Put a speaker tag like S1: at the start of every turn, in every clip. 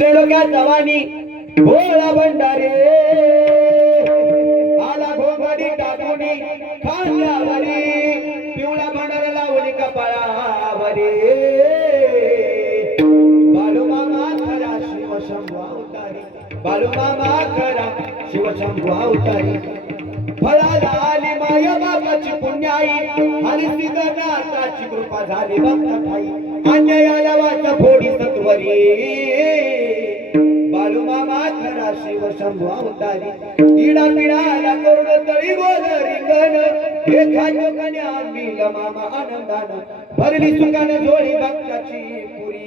S1: लोक्या जवानी भोळा भंडारे. आला घोंगडी टाकूनी खांद्यावरी. पिवळा भंडारे लावली कपाळावरी. बालूमामा खरा शिवशंभू अवतारी. बालूमामा खरा शिवशंभू अवतारी. फळाला आली माया बाबाची पुण्याई. आणि सिद्धनाथाची कृपा झाली भक्त ठाई अन्यायाला वाट फोडी सत्वरी. बालूमामा खरा शिव शंभू अवतारी इडा करुण तळी गोल रिंगण हे खाद्य कन्या मामा आनंदान. भरली सुखान जोडी भक्ताची पुरी.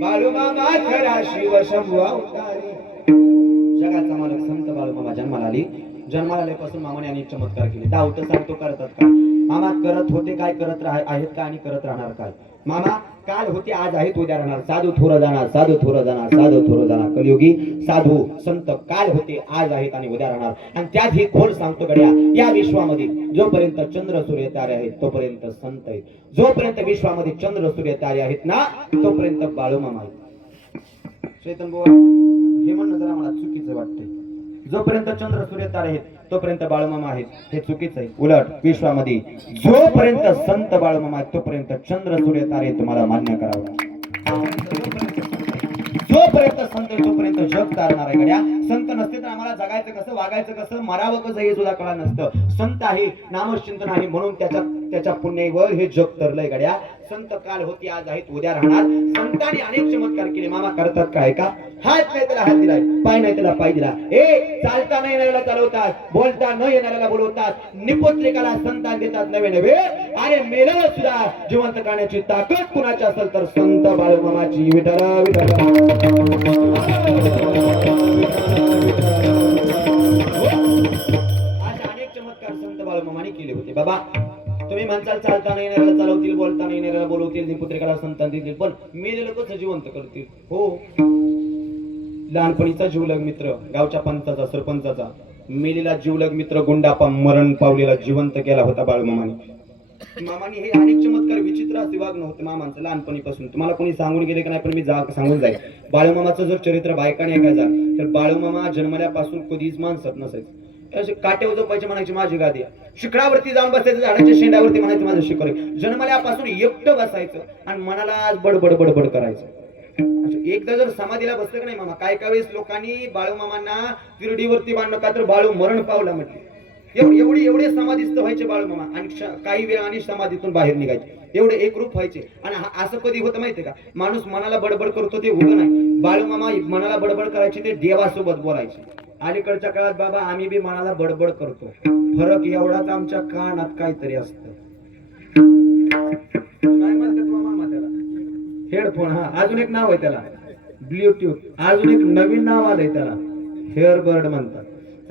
S1: बालूमामा खरा शिव जगाचा मालक संत बाळूमामा जन्माला आली. जन्माला आल्यापासून मामाने आणि चमत्कार केले. डाऊट सांगतो करतात का? मामा करत होते काय करत राह आहेत का आणि करत राहणार काय? मामा काल होते आज आहेत उद्या राहणार. साधू थोर जाणार साधू थोर जाणार साधू थोर जाणार. कलयुगी साधू संत काल होते आज आहेत आणि उद्या राहणार. आणि त्यात ही खोल सांगतो गड्या या विश्वामध्ये जोपर्यंत चंद्र सूर्य तारे आहेत तोपर्यंत संत आहेत. जोपर्यंत विश्वामध्ये चंद्र सूर्य तारे आहेत ना तोपर्यंत बाळूमामा आहेत. चैतन बोवा हे म्हणणं जरा मला चुकीचं वाटतंय. जोपर्यंत चंद्र सूर्य तारे आहेत तोपर्यंत बाळूमामा आहेत हे चुकीचं आहे. उलट विश्वामध्ये जोपर्यंत संत बाळूमामा आहेत तोपर्यंत चंद्र सूर्य तारे तुम्हाला मान्य करावं जोपर्यंत संत तोपर्यंत जग तारणार आहे. गड्या संत नसते तर आम्हाला जगायचं कसं वागायचं कसं मरावं कसं हे सुद्धा कळा नसतं. संत आहे नामचिंतन आहे म्हणून त्याच्यात त्याच्या पुण्यावर हे जग तरलंय गड्या. संत काल होती आज आहेत उद्या राहणार. संतांनी अनेक चमत्कार केले. मामा करतात काय का? हात नाही त्याला हात दिलाय पाय नाही त्याला पाय दिला ए चालता नाही येणाऱ्याला चालवतात बोलता न येणाऱ्याला बोलवतात. निपुत्रिकाला संतान देतात नवे नवे. अरे मेलेलं सुद्धा जिवंत करण्याची ताकद कुणाची असेल तर संत बाळूमामाची. विठला विठला हो. अशा अनेक चमत्कार संत बाळूमामाने केले होते. बाबा तुम्ही म्हणसाल चालता नाही येणाऱ्याला चालवतील बोलता नाही येणाऱ्याला बोलवतील पुत्रिकाला संतान देतील. पण मेलेलं कसं जिवंत करतील? हो. लहानपणीचा जीवलग मित्र गावच्या पंचाचा सरपंचाचा. मेलेला जीवलग मित्र गुंडापा मरण पावलेला जिवंत केला होता बाळमामाने. मामाने हे अनेक चमत्कार विचित्र असे वागणं होतं मामांचं लहानपणीपासून. तुम्हाला कोणी सांगून गेले का नाही पण मी जा सांगून जाईल. बाळूमामाचं जर चरित्र बायकाने ऐकायचा तर बाळूमामा जन्मल्यापासून कधीच माणसात नसायचं. काट्यावर काटे उजपायचे म्हणायची माझी गादी. शिखरावरती जाऊन बसायचं झाडाच्या शेंड्यावरती म्हणायचं माझं शिखर. जन्मल्यापासून एकटं बसायचं आणि मनाला बडबड बडबड करायचं. एकदा जर समाधीला बसलं का नाही मामा काय काय वेळेस लोकांनी बाळूमामांना तिरडीवरती बांधलं का तर बाळू मरण पावला म्हटले. एवढे एवढी एवढे समाधीस्थ व्हायचे बाळूमामा आणि काही काही वेळाने समाधीतून बाहेर निघायचे. एवढे एकरूप व्हायचे. आणि असं कधी होतं माहितीये का? माणूस मनाला बडबड करतो ते उभं नाही. बाळूमामा मनाला बडबड करायचे ते देवासोबत बोलायचे. अलीकडच्या काळात बाबा आम्ही बी मनाला बडबड करतो. फरक एवढाच आमच्या कानात काहीतरी असतं. हेडफोन हा. अजून एक नाव आहे त्याला. ब्ल्यूटूथ अजून एक नवीन नाव आलंय त्याला. हेअरबर्ड म्हणतात.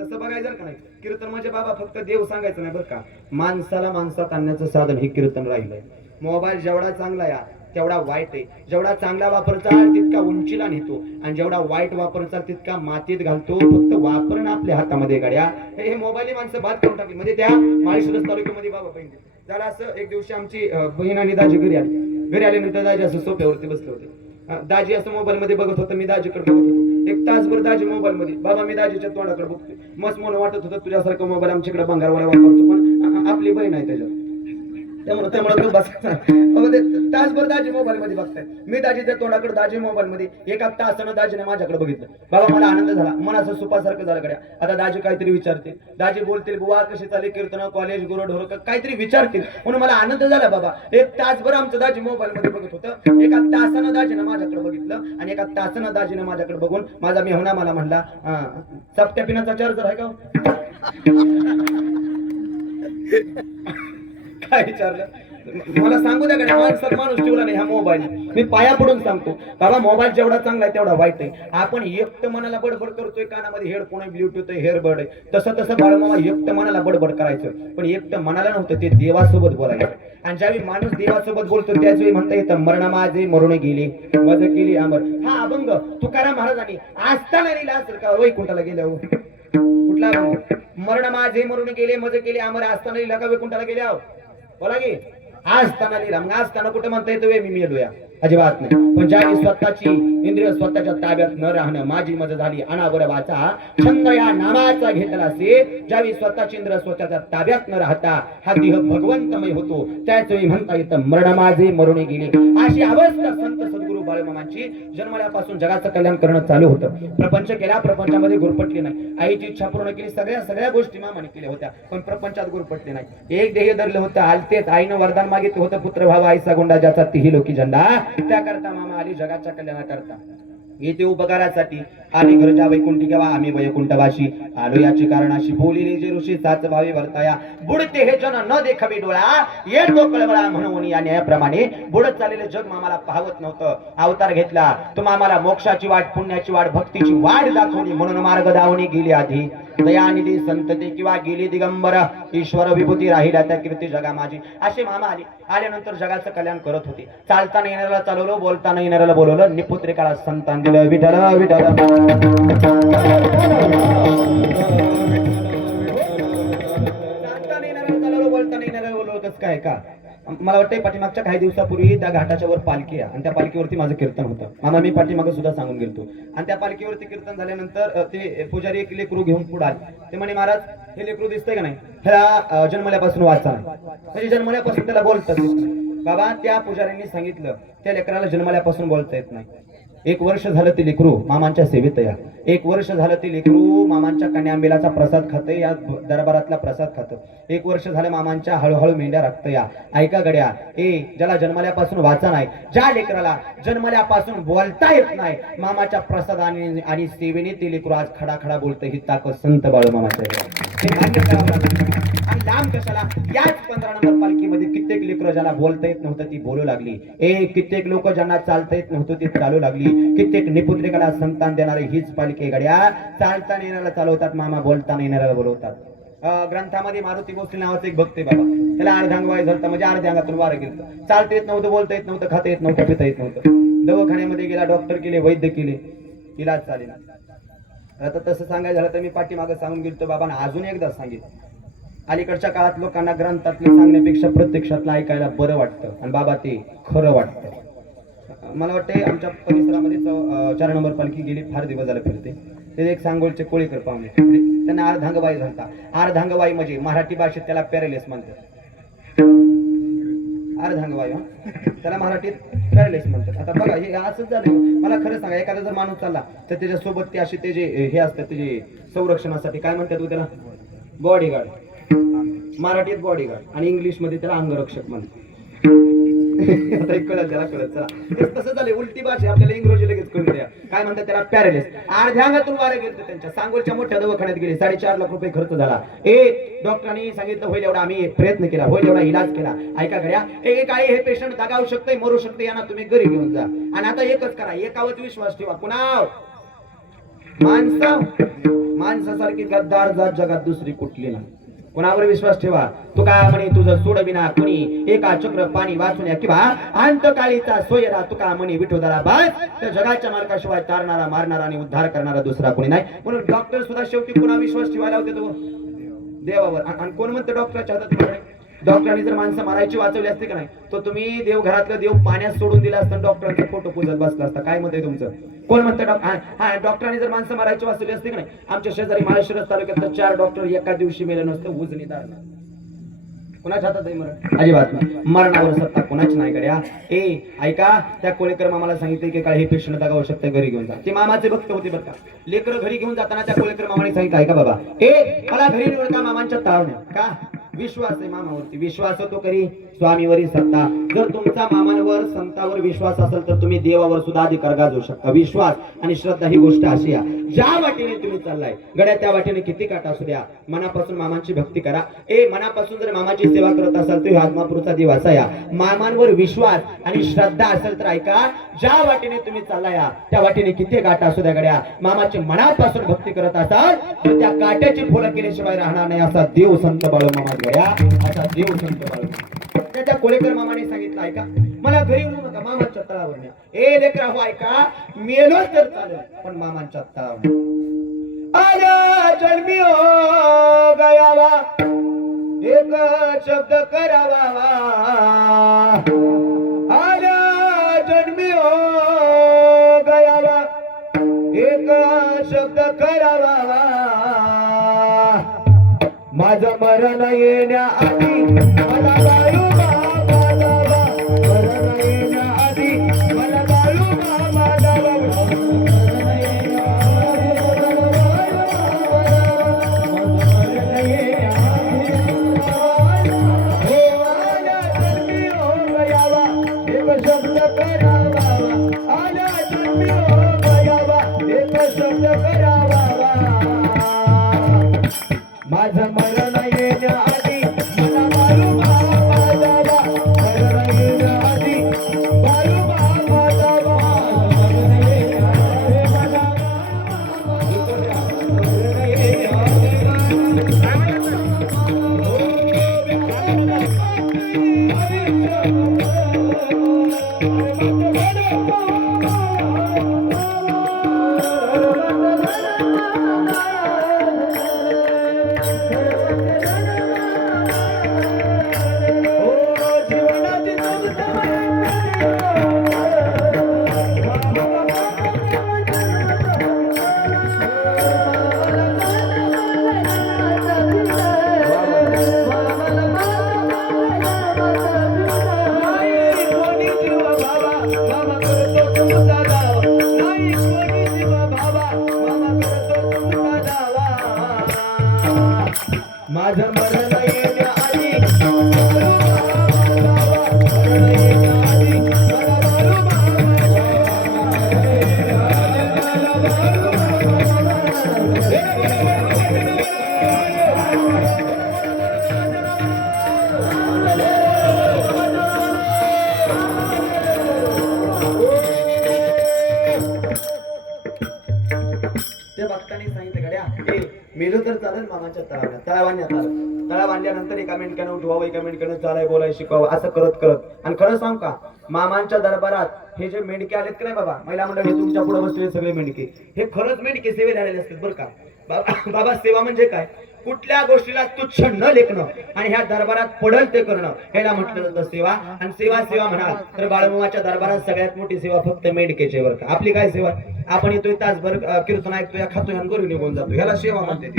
S1: तसं बघायचं का? नाही कीर्तन म्हणजे बाबा फक्त देव सांगायचं नाही बरं का? माणसाला माणसात आणण्याचं साधन हे कीर्तन राहिलंय. मोबाईल जेवढा चांगला आहे तेवढा वाईट आहे जेवढा चांगला वापरचाल तितका उंचीला नेतो. आणि जेवढा वाईट वापरचाल तितका मातीत घालतो. फक्त वापरणं आपल्या हातामध्ये गाड्या. हे मोबाईल माणसं बाद करून टाकली. म्हणजे त्या माळशिरस तालुक्यामध्ये बाबा बहीण. झालं असं एक दिवशी आमची बहीण आणि दाजी घरी आली. घरी आल्यानंतर दाजी असं सोप्यावरती बसले होते. दाजी असं मोबाईल मध्ये बघत होतं मी दाजीकडे बघत होतो. एक तासभर दाजी मोबाईल मध्ये बाबा मी दाजीच्या तोंडाकडे बघतोय. मस्त मला वाटत होतं तुझ्यासारखा मोबाईल आमच्याकडे बंगारवाला वापरतो पण आपली बहीण आहे त्याच्यात. त्यामुळे त्यामुळे तू बसायचा तासभर दाजी मोबाईल मध्ये बघताय मी दाजीच्या तोंडाकडे दाजी मोबाईल मध्ये एक हप्ता असताना दाजीने माझ्याकडे बघितलं. बाबा मला आनंद झाला. मनाचं सुपासारखं झालं गड्या. आता दाजी काहीतरी विचारतील. दाजी बोलतील बुवा कशी चालली कीर्तन कॉलेज गुरु काहीतरी विचारतील. म्हणून मला आनंद झाला बाबा. एक तासभर आमचं दाजी मोबाईल मध्ये बघत होतं. एका तासानं दाजीनं माझ्याकडे बघितलं आणि एका तासानं दाजीनं माझ्याकडे बघून माझा मेहुना मला म्हणला चपट्या पिण्याचा चार्जर आहे का हो? काय विचारलं? मला सांगू द्या का? माणसात माणूस ठेवला नाही हा मोबाईल. मी पाया पडून सांगतो. बाबा मोबाईल जेवढा चांगला आहे तेवढा वाईट आहे. आपण एकटं मनाला बडबड करतोय कानामध्ये हेडफोन आहे ब्ल्यूटूथ आहे हेअरबड आहे. तसं तसं बाळमामा एकटं मनाला बडबड करायचं. पण एकटं मनाला नव्हतं ते देवासोबत बोलायचं. आणि ज्यावेळी माणूस देवासोबत बोलतो त्याच वेळी म्हणता येतं मरण माझे मरून गेले. मज केली अमर हा अभंग. तुकाराम महाराजांनी असताना लिहिला असेल का? वैकुंठाला गेल्यावर कुठला मरण माझे मरून गेले मज केले अमर असताना लिहिला का? वैकुंठाला गेल्या बोला की. असताना लिहिला मग असताना कुठे म्हणता येतो मी मेलूया. अजिबात नाही. पण ज्यावेळी स्वतःची इंद्रिय स्वतःच्या ताब्यात न राहणं माझी मज झाली. अनावर वाचा छंद या नामाचा घेतला असे. ज्यावेळी स्वतःची इंद्र स्वतःच्या ताब्यात न राहता हा देह भगवंतमय होतो त्याच वेळी म्हणता येतं मरण माझे मरुणे गेले. अशी अवस्था संत सद्गुरू बाळमामांची जन्मल्यापासून जगाचं कल्याण करणं चालू होतं. प्रपंच केला प्रपंचामध्ये गुरपटली नाही. आईची इच्छा पूर्ण केली सगळ्या सगळ्या गोष्टी मामाने केल्या होत्या पण प्रपंचात गुरपटली नाही. एक ध्येय धरलं होतं आलतेच. आईनं वरदान मागितलं होतं पुत्र भावा आईचा गुंडा ज्याचा तिही लोकी झंडा. त्याकरता मामा आली जगाच्या कल्याणाकरता. येते उपकारासाठी. आणि घरच्या वैकुंठी केव्हा आम्ही वैकुंठवाशी आलो याची कारणाशी बोलिले जे ऋषी साच भावी वर्ताया बुडते हे जन न देखावी डोळा. ये कळवळा म्हणून या न्यायाप्रमाणे बुडत चाललेले जग मामाला पाहत नव्हतं. अवतार घेतला. तो मामाला मोक्षाची वाट पुण्याची वाट भक्तीची वाट दाखवली म्हणून मार्ग दावणी गेली आधी. दयानिधी संतती किंवा गेली दिगंबर ईश्वर विभूती राहिल्या त्या कीर्ती जगा माझी. असे मामा आले. आल्यानंतर जगाचं कल्याण करत होते. चालताना येणाऱ्याला चालवलं बोलताना येणाऱ्याला बोलवलं. निपुत्रिकाला संतान दिलं. विठल विठल चालताना बोलताना येणाऱ्याला बोलवलं. कसं काय का? मला वाटतं पाठीमागच्या काही दिवसापूर्वी त्या घाटाच्या वर पालखी आहे. आणि त्या पालखीवरती माझं कीर्तन होतं. मामा मी पाठीमागं सुद्धा सांगून गेलो आणि त्या पालखीवरती कीर्तन झाल्यानंतर ते पुजारी एक लेकरू घेऊन पुढे आले. ते म्हणे महाराज हे लेकरू दिसतंय का नाही? ह्या जन्मल्यापासून वाचा म्हणजे जन्मल्यापासून त्याला बोलतात. बाबा त्या पुजाऱ्यांनी सांगितलं त्या लेकराला जन्मल्यापासून बोलता येत नाही. एक वर्ष झालं ते लेकरू मामांच्या सेवेत या एक वर्ष झालं ते लेकरू मामांच्या कन्यांबेलाचा प्रसाद खाते या दरबारातला प्रसाद खातं. एक वर्ष झालं मामांच्या हळूहळू मेंढ्या राखतं या ऐका गड्या ए ज्याला जन्मल्यापासून वाचा नाही ज्या लेकराला जन्मल्यापासून बोलता येत नाही मामाच्या प्रसादाने आणि सेवेने ते लेकरू आज खडा खडा बोलतं ही ताकद संत बाळू मामाच्या दाम कशाला? याच पंधरा नंबर पालखीमध्ये कित्येक लेकरं ज्याला बोलता येत नव्हतं ती बोलू लागली. ए कित्येक लोक ज्यांना चालता येत नव्हतं ती चालू लागली. कित्येक निपुत्रिकाला संतान देणारी हीच पालखी गड्या. चालताना येणाऱ्याला चालवतात मामा बोलताना येणाऱ्याला बोलवतात. ग्रंथामध्ये मारुती गोष्टी नावाचं एक भक्त बाबा. त्याला अर्धांग वाय झालं म्हणजे अर्ध्या अंगातून वारं गेलं चालता येत नव्हतं बोलता येत नव्हतं खाता येत नव्हतं पिता येत नव्हतं. दवाखान्यामध्ये गेला डॉक्टर केले वैद्य केले. इलाज चालेल. आता तसं सांगायचं झालं तर मी पाठीमागं सांगून गेलो बाबांना अजून एकदा सांगितलं. अलीकडच्या काळात लोकांना ग्रंथातले सांगण्यापेक्षा प्रत्यक्षातलं ऐकायला बरं वाटतं. आणि बाबा ते खरं वाटतं. मला वाटते आमच्या परिसरामध्ये चार नंबर पालखी गेली फार दिवस झाले फिरते. ते एक सांगोलचे कोळीकर पाहुणे. म्हणजे त्यांना अर्धांगबाई झालता. अर्धांगबाई म्हणजे मराठी भाषेत त्याला पॅरेलेस म्हणतात. अर्धांगबाई त्याला मराठीत पॅरेलेस म्हणतात. आता बघा हे असंच झालं मला खरं सांगा एखादा जर माणूस चालला तर त्याच्यासोबत ते असे ते जे हे असतात ते जे संरक्षणासाठी काय म्हणतात हो त्याला? बॉडीगार्ड मराठीत बॉडीगार्ड आणि इंग्लिशमध्ये त्याला अंगरक्षक म्हणतात. आता एक कळत त्याला कळत चला. तसं झालं उलटी भाषा आपल्याला इंग्रजी लगेच कळून द्या. काय म्हणतात त्याला? पॅरेलेस अर्ध्या अंगातून वारे गेले त्यांच्या. सांगोलच्या मोठ्या दवाखान्यात गेले. साडेचार लाख रुपये खर्च झाला. एक डॉक्टरांनी सांगितलं होईल एवढा. आम्ही प्रयत्न केला. होईल एवढा. इलाज केला. ऐका गड्या. एक काही हे पेशंट दगावू शकतंय मरू शकते. यांना तुम्ही घरी घेऊन जा. आणि आता एकच करा. एकावत विश्वास ठेवा. कुणाव? माणसं? माणसासारखी गद्दार जात जगात दुसरी कुठली नाही. कोणावर विश्वास ठेवा? तू का म्हणे तुझं सोडविना कोणी एका चक्र पाणी वाचून या. किंवा अंतकाळीचा सोयरा तुका म्हणे विठोदारा बस तर जगाच्या मार्गाशिवाय तारणारा मारणारा आणि उद्धार करणारा दुसरा कोणी नाही. म्हणून डॉक्टर सुद्धा शेवटी कुणा विश्वास ठेवायला होते तो. देवावर. आणि कोण म्हणतं डॉक्टरच्या हातात? डॉक्टरांनी जर माणसं मारायची वाचवली असते का नाही तर तुम्ही देव घरातलं देव पाण्यात सोडून दिलं असतं डॉक्टरांचा फोटो पूजत बसला असता. काय म्हणतंय तुमचं? कोण म्हणतं डॉक्टर हा डॉक्टरांनी जर माणसं मारायची वाचवली असते का नाही आमच्या शेजारी महाराष्ट्र तालुक्यात चार डॉक्टर एका दिवशी मेले नसतं उजनीदार कुणाच्या हातात आहे मरण? अजिबात नाही. मरणावर सत्ता कुणाची नाही गड्या. ए ऐका त्या कोळेकर मामाला सांगितले की काय हे पेशंट दगावू शकते घरी घेऊन जा. ते मामाचे भक्त होते बरं का. लेकर घरी घेऊन जाताना त्या कोळेकर मामाने सांगितलं ऐका बाबा. ए मला घरी निवडता मामांच्या तावण्या? का? विश्वास आहे मामावरती विश्वास होतो करी स्वामीवरी सत्ता. जर तुमचा मामांवर संतावर विश्वास असेल तर तुम्ही देवावर सुद्धा अधिकार गाजवू शकता. विश्वास आणि श्रद्धा ही गोष्ट अशी आहे. ज्या वाटेने तुम्ही चाललाय गड्या त्या वाटेने किती काट असू द्या. मनापासून मामांची भक्ती करा. ए मनापासून जर मामाची सेवा करत असाल तर आत्मापुरचा दिवस या मामांवर विश्वास आणि श्रद्धा असेल तर ऐका ज्या वाटेने तुम्ही चाललाय त्या वाटेने किती काट असू द्या गड्या. मामाची मनापासून भक्ती करत असाल तर त्या काट्याची फुलं केल्याशिवाय राहणार नाही असा देव संत बाळू मामा गड्या. असा देव संत बाळू त्याच्या कोळेकर मामाने सांगितलं ऐका मला घरी येऊ नका मामांच्या तळावर न्या. ए लेकरा हो ऐका मेलो तर चालेल पण मामांच्या तळावर आला जन्मी हो गयावा एक शब्द करावा. आला जन्मी गयावा एक शब्द करावा. माझं मरण येण्या आधी मला आलं एका मिनिटानं उठवावं एका मिनिटानं चालाय बोलाय शिकवावं असं करत करत. आणि खरं सांग का मामांच्या दरबारात हे जे मेंढके आलेत की नाही बाबा महिला मंडळ हे तुमच्यापुढे बसलेले सगळे मेंढके हे खरंच मेंढके सेवेला आलेले असतात बरं का. बाबा बाबा सेवा म्हणजे काय? कुठल्या गोष्टीला तुच्छ न लेखणं आणि ह्या दरबारात पडल ते करणं ह्याला म्हटलं जातं सेवा. आणि सेवा सेवा म्हणाल तर बाळमामाच्या दरबारात सगळ्यात मोठी सेवा फक्त मेंढकेचे बरं का. आपली काय सेवा? आपण येतोय तासभर कीर्तन ऐकतोय खातोय आणि घरी निघून जातो ह्याला सेवा म्हणते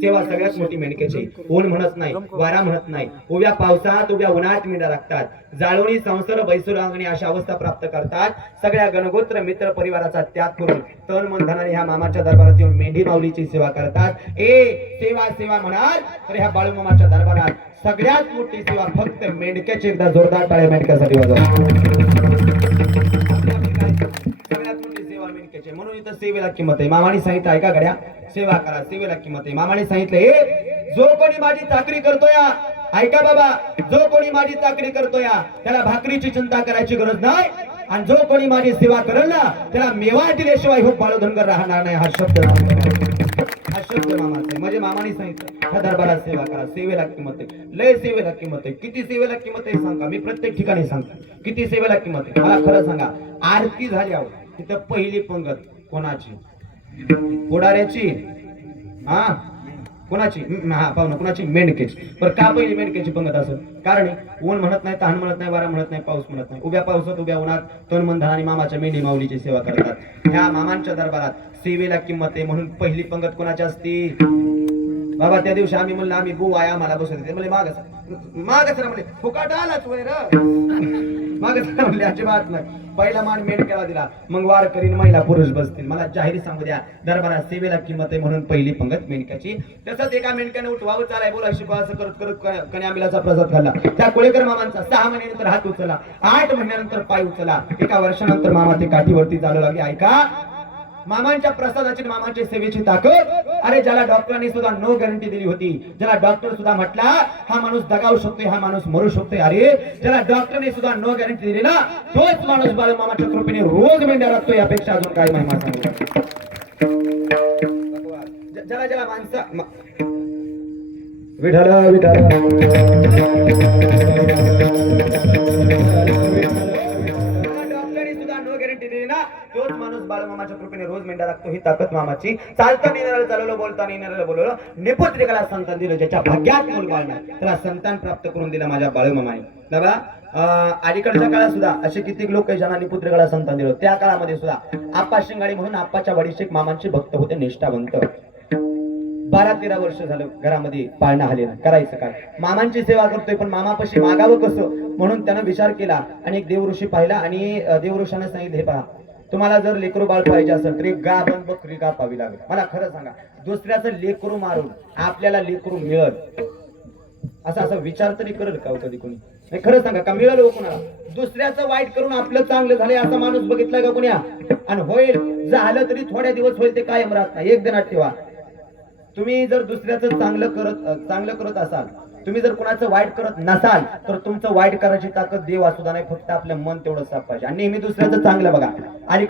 S1: सेवा सगळ्यात मोठी मेंढकेची ऊन म्हणत नाही वारा म्हणत नाही. उभ्या पावसात उभ्या उन्हात मेंढ्या लागतात जाळवणी संसार बैसूर अंगणी अशा अवस्था प्राप्त करतात. सगळ्या गणगोत्र मित्र परिवाराचा त्याग करून तन मन धनाने ह्या मामाच्या दरबारात येऊन मेंढी माऊलीची सेवा करतात. ए सेवा सेवा म्हणाल तर ह्या बाळूमामाच्या दरबारात सगळ्यात मोठी सेवा फक्त मेंढक्याची एकदा जोरदार टाळ्या मेंढक्यासाठी वाजवा. म्हणून इथं सेवेला किंमत आहे. मामाने सांगितलं ऐका गड्या सेवा करा सेवेला किंमत आहे. मामाने सांगितलं हे जो कोणी माझी चाकरी करतो या ऐका बाबा जो कोणी माझी चाकरी करतो या त्याला भाकरीची चिंता करायची गरज नाही. आणि जो कोणी माझी सेवा करेल ना त्याला मेवा दिल्याशिवाय हो बाळधनगर राहणार नाही. हा शब्द हा शब्द मामाचा आहे. म्हणजे मामाने सांगितलं ह्या दरबारात सेवा करा सेवेला किंमत आहे. लय सेवेला किंमत आहे. किती सेवेला किंमत आहे सांगा. मी प्रत्येक ठिकाणी सांगतो. किती सेवेला किंमत आहे? मला खरं सांगा आरती झाल्यावर तिथं पहिली पंगत कोणाची? पुढाऱ्याची? हा? कोणाची? हा पाहुणा कोणाची? मेंढकेची. पण का पहिली मेंढकेची पंगत असं? कारण ऊन म्हणत नाही तहान म्हणत नाही वारा म्हणत नाही पाऊस म्हणत नाही. उभ्या पावसात उभ्या उन्हात तन मन धन आणि मामाच्या मेंढी माऊलीची सेवा करतात. ह्या मामांच्या दरबारात सेवेला किंमत आहे म्हणून पहिली पंगत कोणाची असती? बाबा त्या दिवशी आम्ही म्हणलं आम्ही बुवा आहे आम्हाला बसत होते म्हणजे मागच मागच म्हणले फुकाट आलाच वय र म्हणले अजिबात नाही. पहिला मान मेंढक्याला दिला मग वार करीन महिला पुरुष बसतील. मला जाहीर सांगू द्या दरबारात सेवेला किंमत आहे म्हणून पहिली पंगत मेंढक्याची तसंच एका मेंढक्याने उठवावं चालाय बोला शिकवा असं करत करत क- प्रसाद खाल्ला. त्या कोळेकर मामांचा सहा महिन्यानंतर हात उचला. आठ महिन्यानंतर पाय उचला. एका वर्षानंतर मामा ते काठीवरती चालू लागले ऐका मामांच्या प्रसादाची मामांच्या सेवेची ताकद. अरे ज्याला डॉक्टरांनी सुद्धा नो गॅरंटी दिली होती ज्याला डॉक्टर सुद्धा म्हटला हा माणूस दगावू शकतोय हा माणूस मरू शकतोय. अरे ज्याला डॉक्टरने सुद्धा नो गॅरंटी दिली ना तोच माणूस बाळ मामाच्या कृपेने रोज मेंढ्या राखतो यापेक्षा अजून काय महिमा ज्याला ज्याला माणसा मा- विठाला बाळमामाच्या कृपेने रोज मेंढा लागतो ही ताकद मामाची. चालता येणाऱ्याला चालवलं बोलता येणाऱ्याला बोलवलं. निपुत्रिकाला संतान दिलं ज्याच्या भाग्यात मूल त्याला संतान प्राप्त करून दिलं माझ्या बाळूमामाने बाबा अलीकडच्या काळात सुद्धा असे किती लोक काही जणांनी पुत्रिकाला संतान दिलं. त्या काळामध्ये सुद्धा आप्पा शिंगाडी म्हणून आप्पाच्या वडील मामांचे भक्त होते निष्ठावंत. बारा तेरा वर्ष झालं घरामध्ये पाळणा आलेला करायचं काय? मामांची सेवा करतोय पण मामापाशी मागावं कसं? म्हणून त्यानं विचार केला आणि एक देवऋषी पाहिला आणि अं, देवऋषाने सांगितले हे पहा तुम्हाला जर लेकरू बाळ पाहिजे असेल तर एक गाभण बकरी कापावी लागेल. मला खरं सांगा दुसऱ्याचं लेकरू मारून आपल्याला लेकरू मिळत असा असा विचार तरी करेल का हो कधी कोणी? नाही खरं सांगा का मिळालं हो कोणाला? दुसऱ्याचं वाईट करून आपलं चांगलं झालंय असा माणूस बघितलाय का कोण्या? आणि होईल झालं तरी थोड्या दिवस होईल ते कायम राहत नाही. एक दिनात ठेवा. तुम्ही जर दुसऱ्याचं चांगलं करत चांगलं करत असाल तुम्ही जर कोणाचं वाईट करत नसाल तर तुमचं वाईट करायची ताकद देव असू नाही फक्त आपलं मन तेवढं साफ पाहिजे. आणि नेहमी दुसऱ्याचं चांगलं बघा. अलीकडे